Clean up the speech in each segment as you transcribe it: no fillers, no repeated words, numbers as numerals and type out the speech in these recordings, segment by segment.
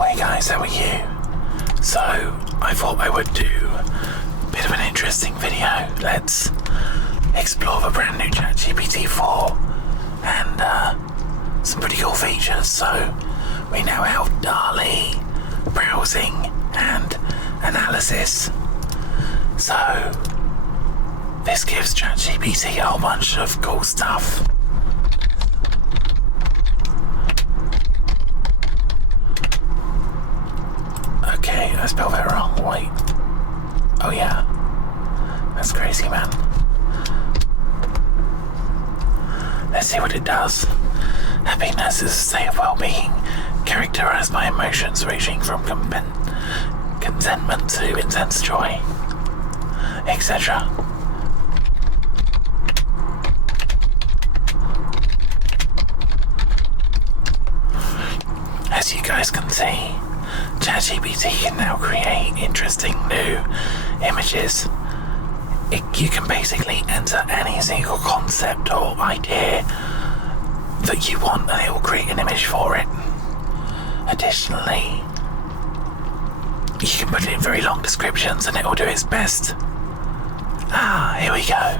Hey guys, how are you? So, I thought I would do a bit of an interesting video. Let's explore the brand new ChatGPT 4 and some pretty cool features. So, we now have DALL-E, browsing and analysis. So, this gives ChatGPT a whole bunch of cool stuff. Okay, I spelled that wrong. Wait. Oh yeah. That's crazy, man. Let's see what it does. Happiness is a state of well-being characterized by emotions ranging from contentment to intense joy, etc. As you guys can see, ChatGPT can now create interesting new images. You can basically enter any single concept or idea that you want and it will create an image for it. Additionally, you can put in very long descriptions and it will do its best. Here we go.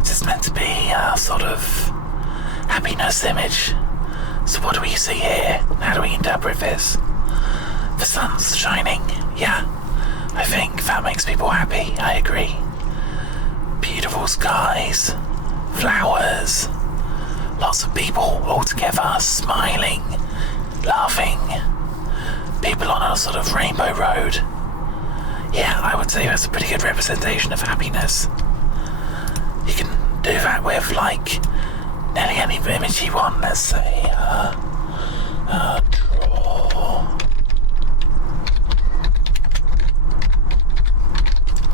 This is meant to be a sort of happiness image. So what do we see here? How do we interpret this? The sun's shining, yeah. I think that makes people happy, I agree. Beautiful skies, flowers, lots of people all together, smiling, laughing. People on a sort of rainbow road. Yeah, I would say that's a pretty good representation of happiness. You can do that with, like, nearly any image you want. Let's say,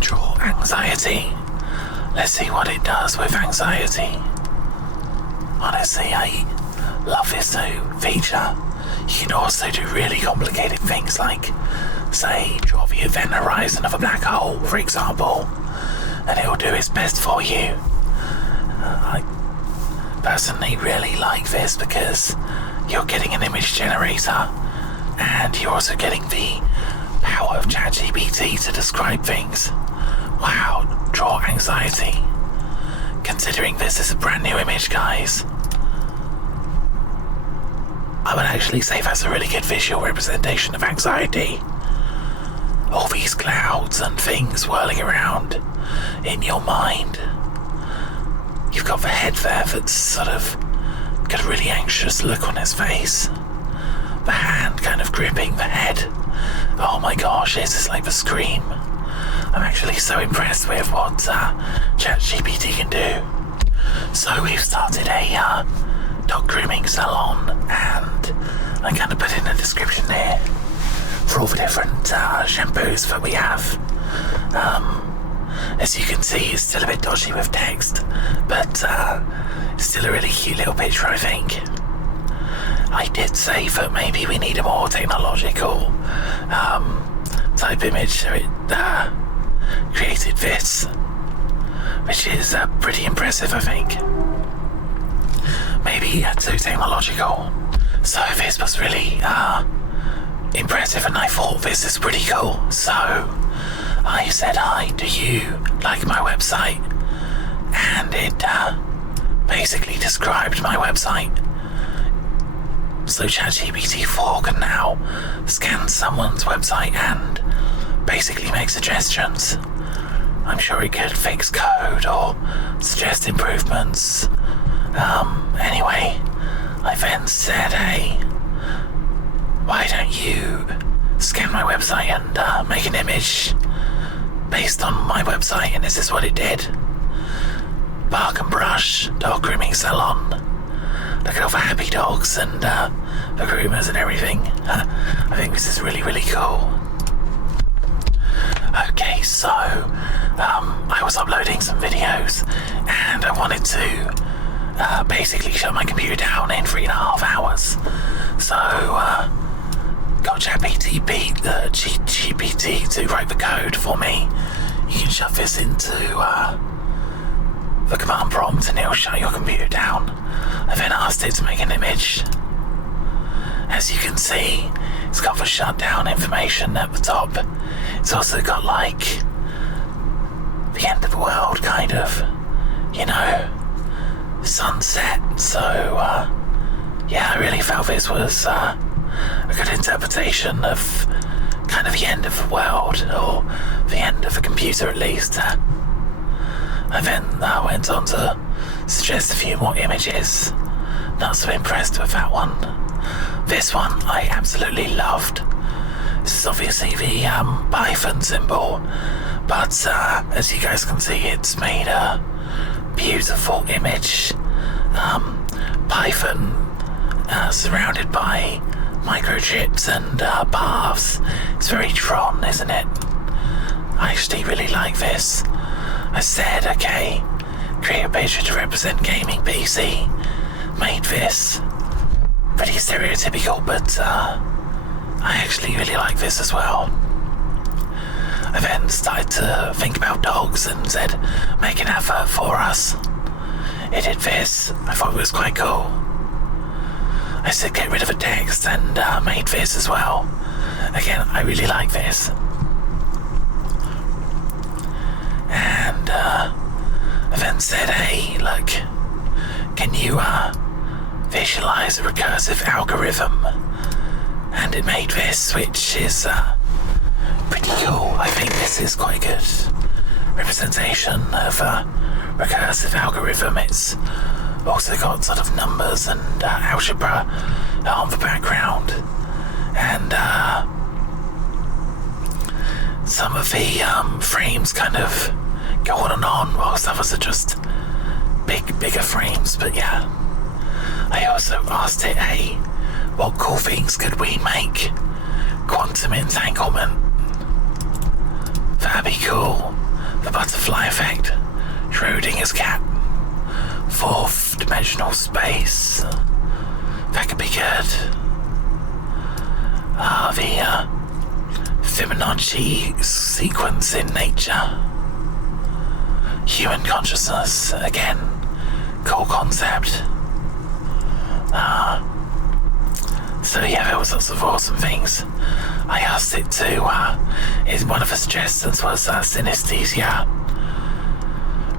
draw anxiety. Let's see what it does with anxiety. Honestly, I love this new feature. You can also do really complicated things like, say, draw the event horizon of a black hole, for example, and it will do its best for you. I personally really like this because you're getting an image generator and you're also getting the power of ChatGPT to describe things. Wow, draw anxiety. Considering this is a brand new image, guys, I would actually say that's a really good visual representation of anxiety. All these clouds and things whirling around in your mind. You've got the head there that's sort of got a really anxious look on his face. The hand kind of gripping the head. Oh my gosh, this is like the Scream. I'm actually so impressed with what ChatGPT can do. So we've started a dog grooming salon, and I'm going to put in a description here for all the different shampoos that we have. As you can see, it's still a bit dodgy with text, but it's still a really cute little picture, I think. I did say that maybe we need a more technological type image, so it created this, which is pretty impressive, I think. Maybe too technological. So this was really impressive, and I thought this is pretty cool. So I said, hi, do you like my website? And it basically described my website. So ChatGPT 4 can now scan someone's website and basically make suggestions. I'm sure it could fix code or suggest improvements. Anyway, I then said, hey, why don't you scan my website and make an image based on my website? And this is what it did. Bark and Brush dog grooming salon. Look at all the happy dogs and the groomers and everything. I think this is really, really cool. Okay, so I was uploading some videos and I wanted to basically shut my computer down in 3.5 hours. So got GPT to write the code for me. You can shove this into the command prompt and it'll shut your computer down. I then asked it to make an image. As you can see, It's got the shutdown information at the top. It's also got like the end of the world kind of, sunset. So yeah, I really felt this was a good interpretation of kind of the end of the world, or the end of the computer at least. I then went on to suggest a few more images. Not so impressed with that one. This one I absolutely loved. This is obviously the Python symbol, but as you guys can see, it's made a beautiful image. Python surrounded by microchips and paths. It's very Tron, isn't it? I actually really like this. I said, okay, create a picture to represent gaming PC. Made this. Pretty stereotypical, but I actually really like this as well. I then started to think about dogs and said, make an advert for us. It did this. I thought it was quite cool. I said get rid of the text and made this as well. Again, I really like this. And I then said, hey, look, can you visualize a recursive algorithm? And it made this, which is pretty cool. I think this is quite a good representation of a recursive algorithm. It's also got sort of numbers and algebra on the background, and some of the frames kind of go on and on, whilst others are just bigger frames. But yeah, I also asked it, hey, what cool things could we make? Quantum entanglement. That'd be cool. The butterfly effect. Schrodinger's cat. Fourth dimensional space. That could be good. The Fibonacci sequence in nature. Human consciousness. Again, cool concept. So yeah, there was lots of awesome things. I asked it to, one of the suggestions was synesthesia.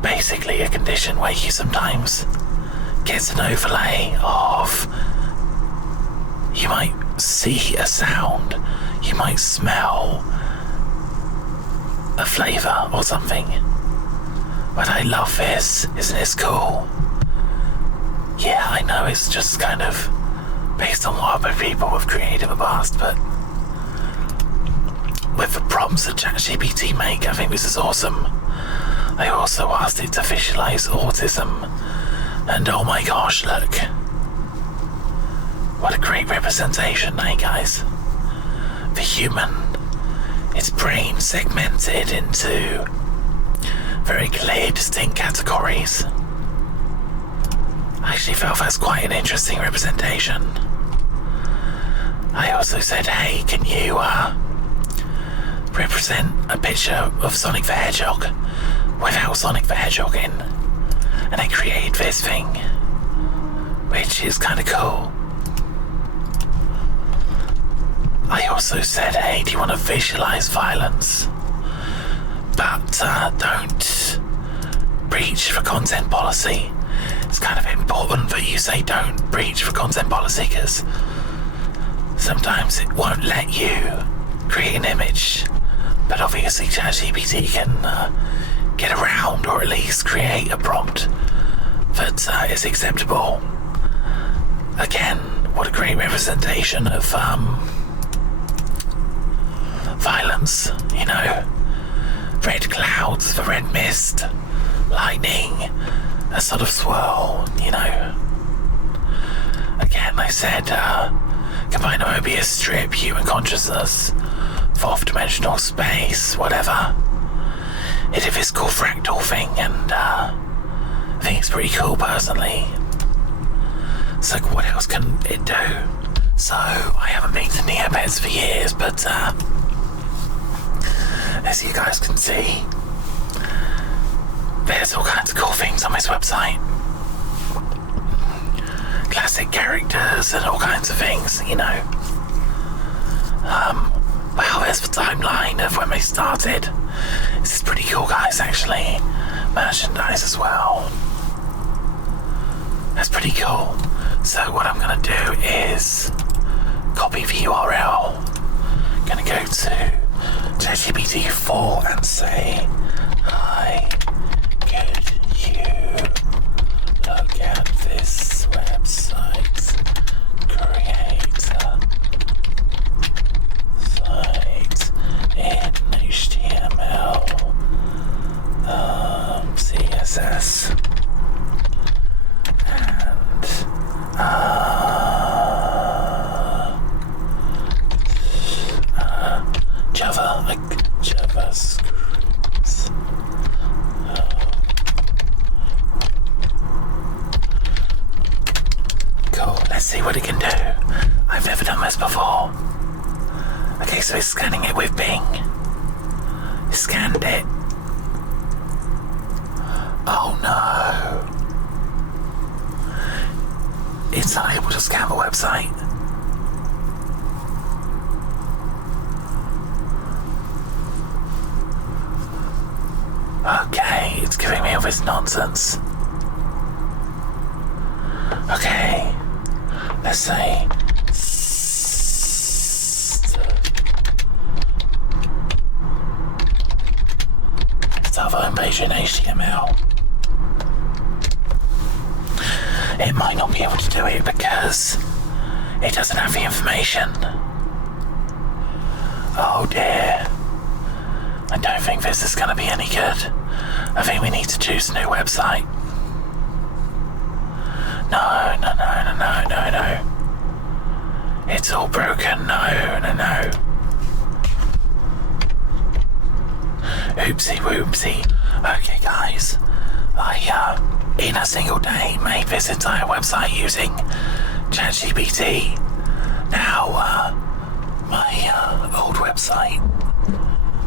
Basically a condition where you sometimes get an overlay of, you might see a sound, you might smell a flavour or something. But I love this, isn't this cool? Yeah, I know it's just kind of based on what other people have created in the past, but with the prompts that ChatGPT make, I think this is awesome. I also asked it to visualize autism, and oh my gosh, look. What a great representation, eh guys? The human, its brain segmented into very clear, distinct categories. I actually felt that's quite an interesting representation. I also said, hey, can you represent a picture of Sonic the Hedgehog without Sonic the Hedgehog in? And I created this thing, which is kind of cool. I also said, hey, do you want to visualize violence? But don't breach the content policy. It's kind of important that you say don't breach the content policy, because sometimes it won't let you create an image. But obviously ChatGPT can get around, or at least create a prompt that is acceptable. Again, what a great representation of violence, you know. Red clouds, the red mist, lightning, a sort of swirl, you know. Again, I said, combine a Mobius strip, human consciousness, fourth dimensional space, whatever. It did this cool fractal thing, and I think it's pretty cool personally. So what else can it do? So I haven't been to Neopets for years, but as you guys can see, there's all kinds of cool things on this website. Classic characters and all kinds of things, you know. Well, there's the timeline of when they started. This is pretty cool, guys, actually. Merchandise as well. That's pretty cool. So what I'm going to do is copy the URL. Going to go to ChatGPT 4 and say, hi, could you look at this website creator site in HTML, CSS, and JavaScript. Cool, let's see what it can do. I've never done this before. Okay, so it's scanning it with Bing. It scanned it. Oh no. It's unable to scan the website. Okay, it's giving me all this nonsense. Okay, let's say start the homepage in HTML. It might not be able to do it because it doesn't have the information. Oh dear. I don't think this is going to be any good. I think we need to choose a new website. No. It's all broken. No. Oopsie whoopsie. Okay, guys. I, in a single day, made this entire website using ChatGPT. Now, my old website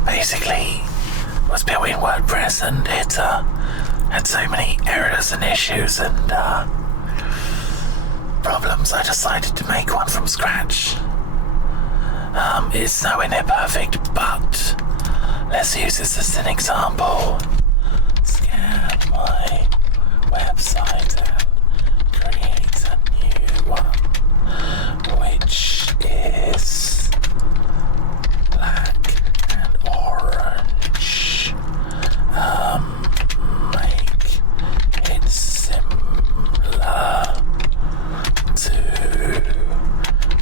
basically was built in WordPress, and it had so many errors and issues and problems, I decided to make one from scratch. It's nowhere near perfect, but let's use this as an example. Scan my website and create a new one, which is black and orange. Make it similar to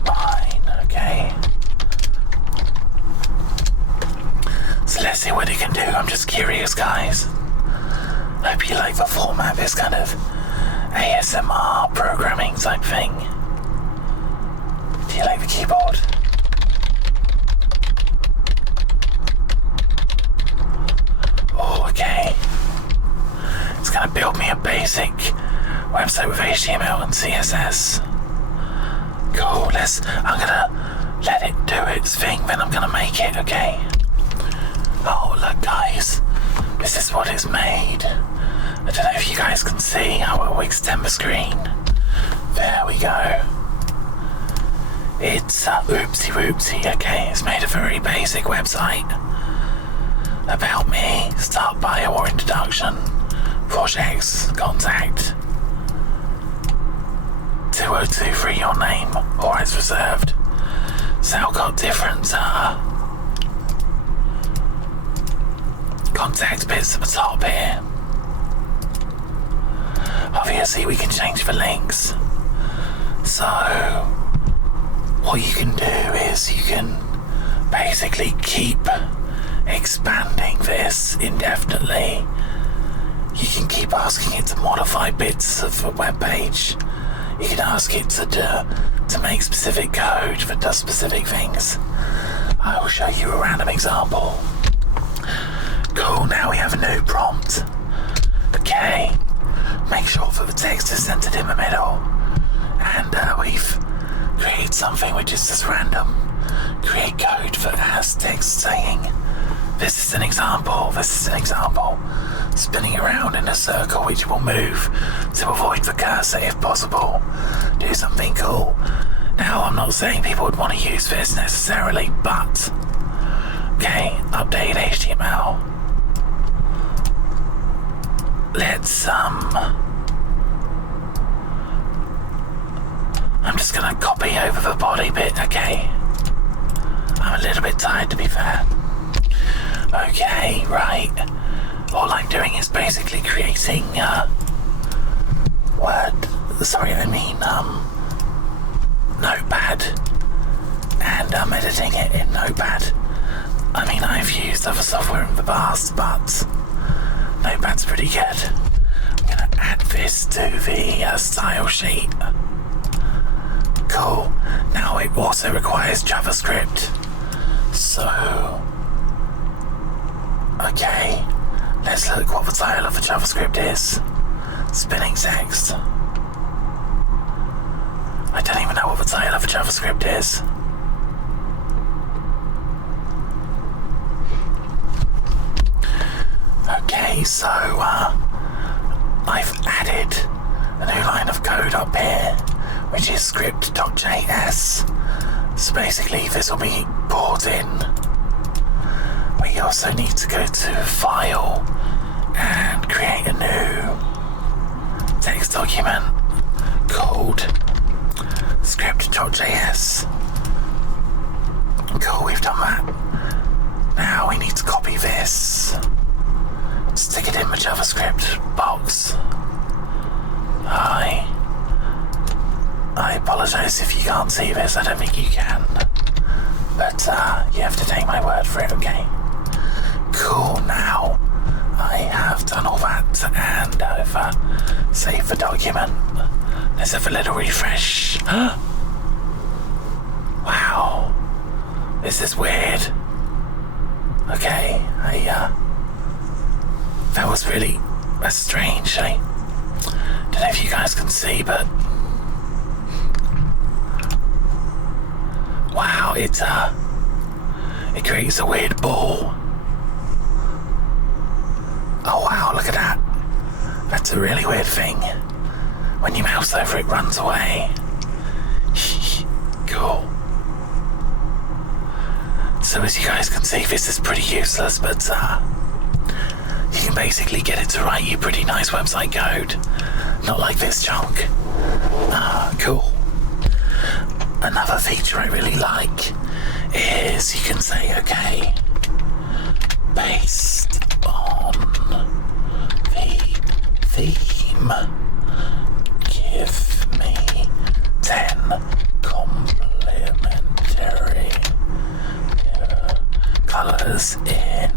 mine, okay? So let's see what it can do. I'm just curious, guys. I hope you like the format, this kind of ASMR programming type thing. Do you like the keyboard? Oh, okay. It's gonna build me a basic website with HTML and CSS. Cool, I'm gonna let it do its thing, then I'm gonna make it, okay? Oh, look, guys. This is what it's made. I don't know if you guys can see. I will extend the screen. There we go. It's oopsie whoopsie. Okay, it's made a very basic website. About me, start bio or introduction, projects, contact, 2023 your name, or it's reserved. So I've got different contact bits at the top here. Obviously we can change the links. So what you can do is you can basically keep expanding this indefinitely. You can keep asking it to modify bits of a web page. You can ask it to make specific code that does specific things. I will show you a random example. Cool, now we have a new prompt. Okay, make sure that the text is centered in the middle. And we've created something which is just random. Create code that has text saying, this is an example, spinning around in a circle which will move to avoid the cursor if possible. Do something cool. Now, I'm not saying people would want to use this necessarily, but... Okay, updated HTML. Let's, I'm just gonna copy over the body bit, okay? I'm a little bit tired, to be fair. Okay, right. All I'm doing is basically creating, Notepad. And I'm editing it in Notepad. I mean, I've used other software in the past, but Notepad's pretty good. I'm gonna add this to the style sheet. Cool. Now it also requires JavaScript. So, okay, let's look what the title of the JavaScript is. Spinning text. I don't even know what the title of the JavaScript is. Okay, so I've added a new line of code up here, which is script.js. So basically this will be brought in. We also need to go to File and create a new text document called script.js. Cool, we've done that. Now we need to copy this. Stick it in the JavaScript box. I apologise if you can't see this, I don't think you can. But you have to take my word for it, okay? Cool, now I have done all that and I've saved the document. Let's have a little refresh. Wow, this is weird. Okay, that was really strange. I don't know if you guys can see, but wow, it creates a weird ball. Oh wow, look at that. That's a really weird thing. When you mouse over it, runs away. Cool. So as you guys can see, this is pretty useless, but you can basically get it to write you pretty nice website code. Not like this junk. Cool. Another feature I really like is you can say, okay, based on the theme, give me 10 complementary colors in,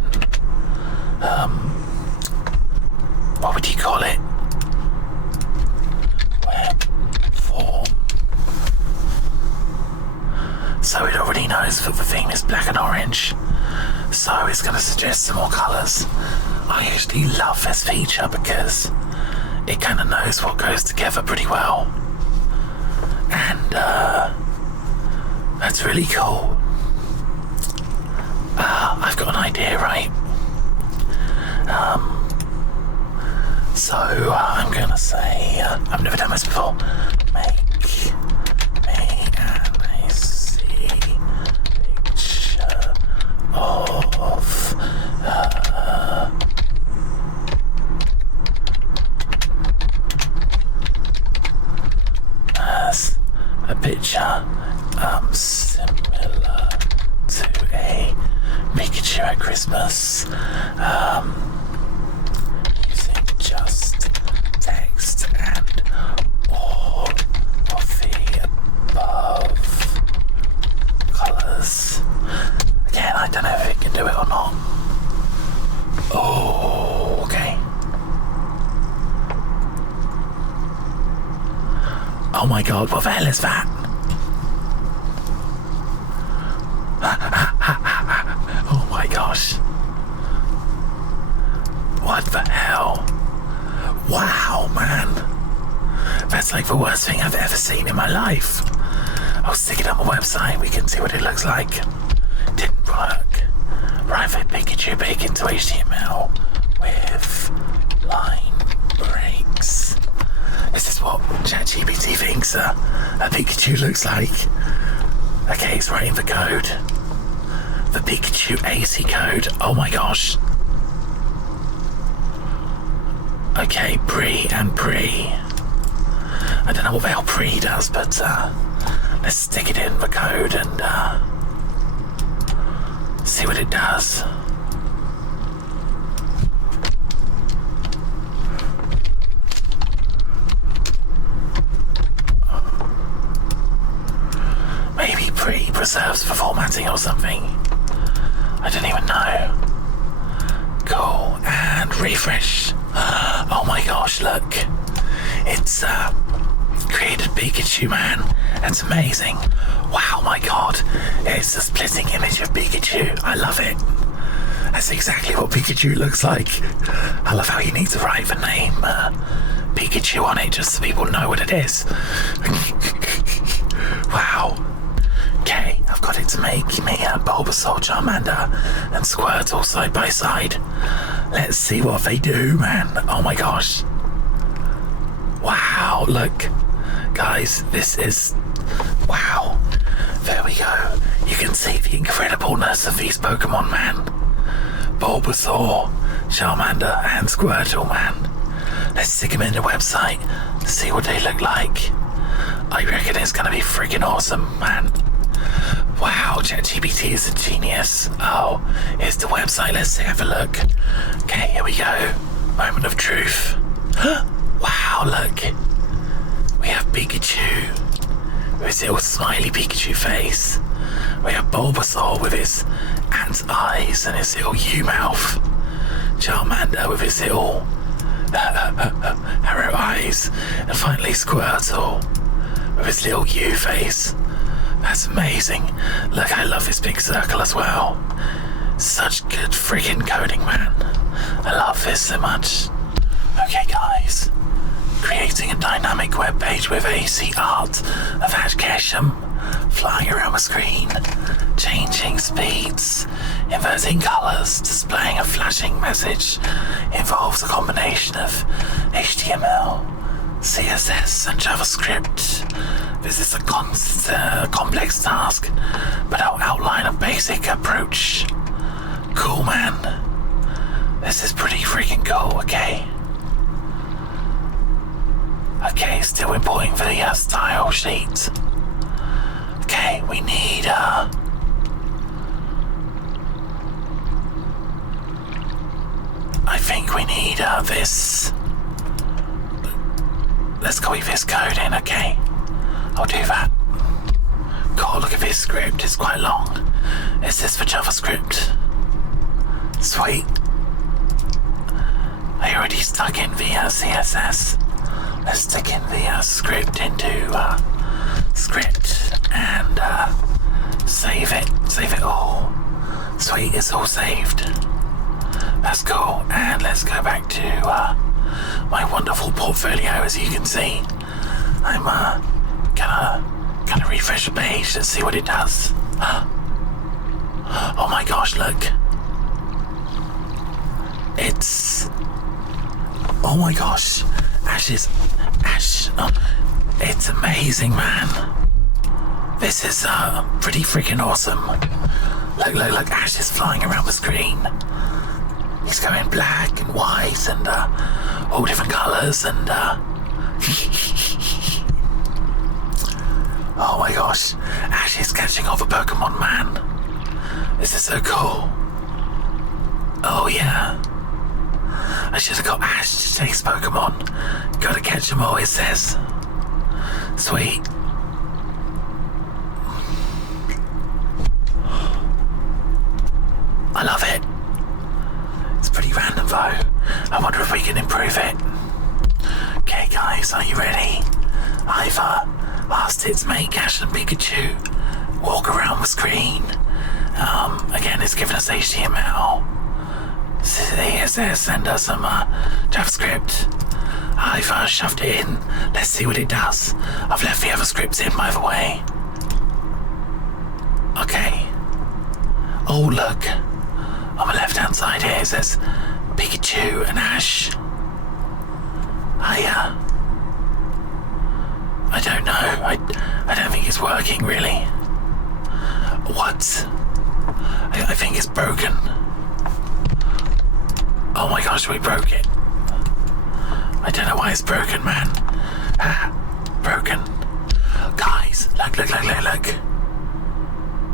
what would you call it? Web form. So it already knows that the theme is black and orange, so it's going to suggest some more colours. I actually love this feature because it kind of knows what goes together pretty well, and that's really cool. I've got an idea, right? So I'm going to say, I've never done this before, make me an AC picture of as a picture similar to a Pikachu at Christmas, using just text and all of the above colours. Again, I don't know if it can do it or not. Oh, okay. Oh my god, what the hell is that? Oh my gosh. What the hell? Wow, man. That's like the worst thing I've ever seen in my life. I'll stick it on the website, we can see what it looks like. Didn't work. Write the Pikachu back into HTML with line breaks. This is what ChatGPT thinks a Pikachu looks like. Okay, it's writing the code. The Pikachu AC code. Oh my gosh. Okay, pre and pre. I don't know what the hell pre does, but let's stick it in the code and see what it does. Maybe pre preserves the formatting or something. I don't even know. Cool, and refresh. Oh my gosh, look. It's created Pikachu, man. That's amazing. Wow, my god. It's a splitting image of Pikachu. I love it. That's exactly what Pikachu looks like. I love how you need to write the name Pikachu on it just so people know what it is. Wow. Okay, I've got it to make me a Bulbasaur, Charmander and Squirtle side by side. Let's see what they do, man. Oh my gosh. Wow, look. Guys, this is... Wow. There we go. You can see the incredibleness of these Pokemon, man. Bulbasaur, Charmander and Squirtle, man. Let's stick them in the website, see what they look like. I reckon it's going to be freaking awesome, man. Wow, ChatGPT is a genius. Oh, here's the website. Let's have a look. Okay, here we go. Moment of truth. Wow, look. We have Pikachu with his little smiley Pikachu face. We have Bulbasaur with his ant's eyes and his little U-mouth. Charmander with his little arrow eyes. And finally Squirtle with his little U-face. That's amazing. Look, I love this big circle as well. Such good freaking coding, man. I love this so much. Okay, guys. Creating a dynamic web page with AC art of Ash Ketchum flying around the screen, changing speeds, inverting colours, displaying a flashing message involves a combination of HTML, CSS and JavaScript. This is a complex task, but I'll outline a basic approach. Cool, man. This is pretty freaking cool, okay? Okay, still importing the style sheet. Okay, we need I think we need this. Let's copy this code in, okay? I'll do that. Cool, look at this script, it's quite long. Is this for JavaScript? Sweet. I already stuck in the CSS. Let's stick in the script into script and save it all. Sweet, it's all saved. That's cool, and let's go back to my wonderful portfolio. As you can see, I'm gonna refresh the page. Let's see what it does. Oh my gosh, look. It's... Oh my gosh. Ash. Oh, it's amazing, man. This is pretty freaking awesome. Look, Ash is flying around the screen. He's going black and white and all different colours and oh my gosh, Ash is catching all the Pokemon, man. This is so cool. Oh yeah. I should have got Ash to chase Pokemon. Gotta catch them all, it says. Sweet. I love it. It's pretty random though. I wonder if we can improve it. Okay guys, are you ready? I've asked it to make Ash and Pikachu walk around the screen. Again, it's given us HTML, CSS and some JavaScript. I've shoved it in. Let's see what it does. I've left the other scripts in, by the way. Okay. Oh look, on the left hand side here it says I don't know. I don't think it's working really. What? I think it's broken. Oh my gosh, we broke it. I don't know why it's broken, man. Broken. Guys, look.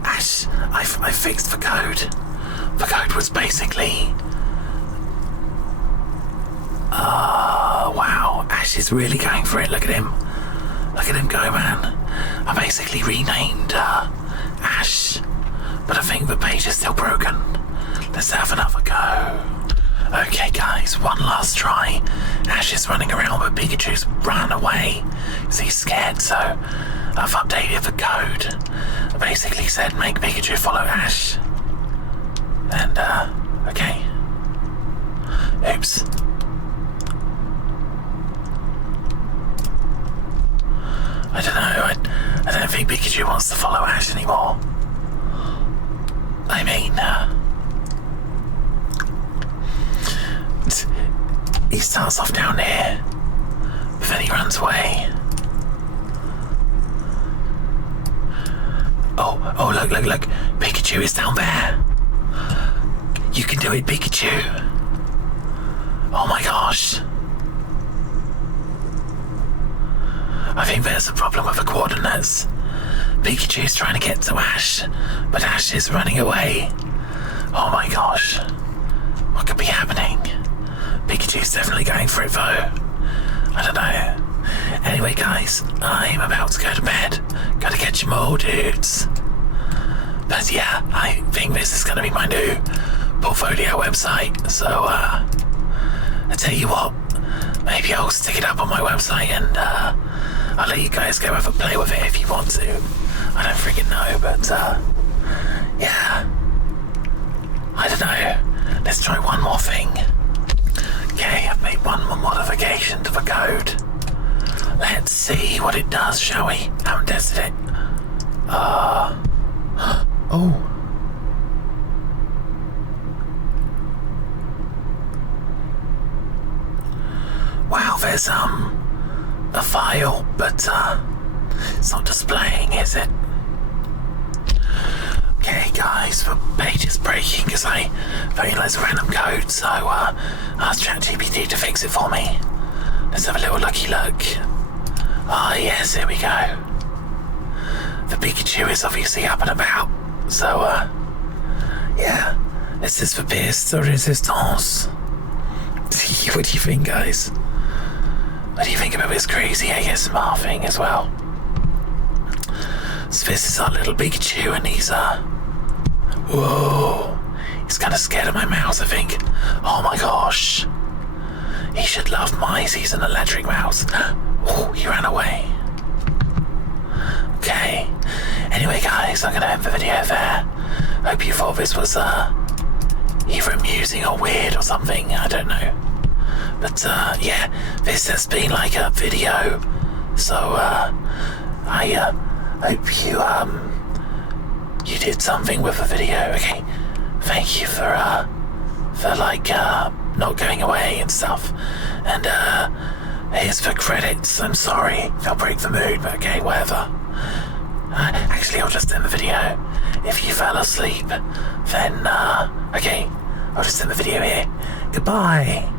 Ash, I fixed the code. The code was basically... wow, Ash is really going for it. Look at him. Look at him go, man. I basically renamed Ash, but I think the page is still broken. Let's have another go. Okay guys, one last try. Ash is running around, but Pikachu's run away because he's scared, so I've updated the code. I basically said make Pikachu follow Ash. And, okay. Oops. I don't know, I don't think Pikachu wants to follow Ash anymore. I mean, he starts off down here, but then he runs away. Oh, look, Pikachu is down there. You can do it, Pikachu. Oh my gosh. I think there's a problem with the coordinates. Pikachu's trying to get to Ash, but Ash is running away. Oh my gosh. What could be happening? Pikachu's definitely going for it though. I don't know. Anyway guys, I'm about to go to bed. Gotta catch them all, dudes. But yeah, I think this is gonna be my new portfolio website. So I tell you what, maybe I'll stick it up on my website and I'll let you guys go have a play with it if you want to. I don't freaking know, but yeah. I don't know. Let's try one more thing. Okay, I've made one more modification to the code. Let's see what it does, shall we? Haven't tested it. Oh. Wow, there's a file, but it's not displaying, is it? Okay guys, the page is breaking because I realised random code, so asked ChatGPT to fix it for me. Let's have a little looky look. Ah yes, here we go. The Pikachu is obviously up and about, so yeah. This is the pièce de résistance. What do you think, guys? What do you think about this crazy ASMR thing as well? So this is our little Pikachu and he's whoa, he's kind of scared of my mouse, I think. Oh my gosh, he should love mice. He's an electric mouse. Oh, he ran away. Okay, anyway guys, I'm gonna end the video there. Hope you thought this was either amusing or weird or something, I don't know. But yeah, this has been like a video, so I hope you did something with the video. Okay, thank you for like not going away and stuff. And here's the credits. I'm sorry if I'll break the mood, but okay, whatever. Actually, I'll just end the video. If you fell asleep, then okay, I'll just end the video here. Goodbye.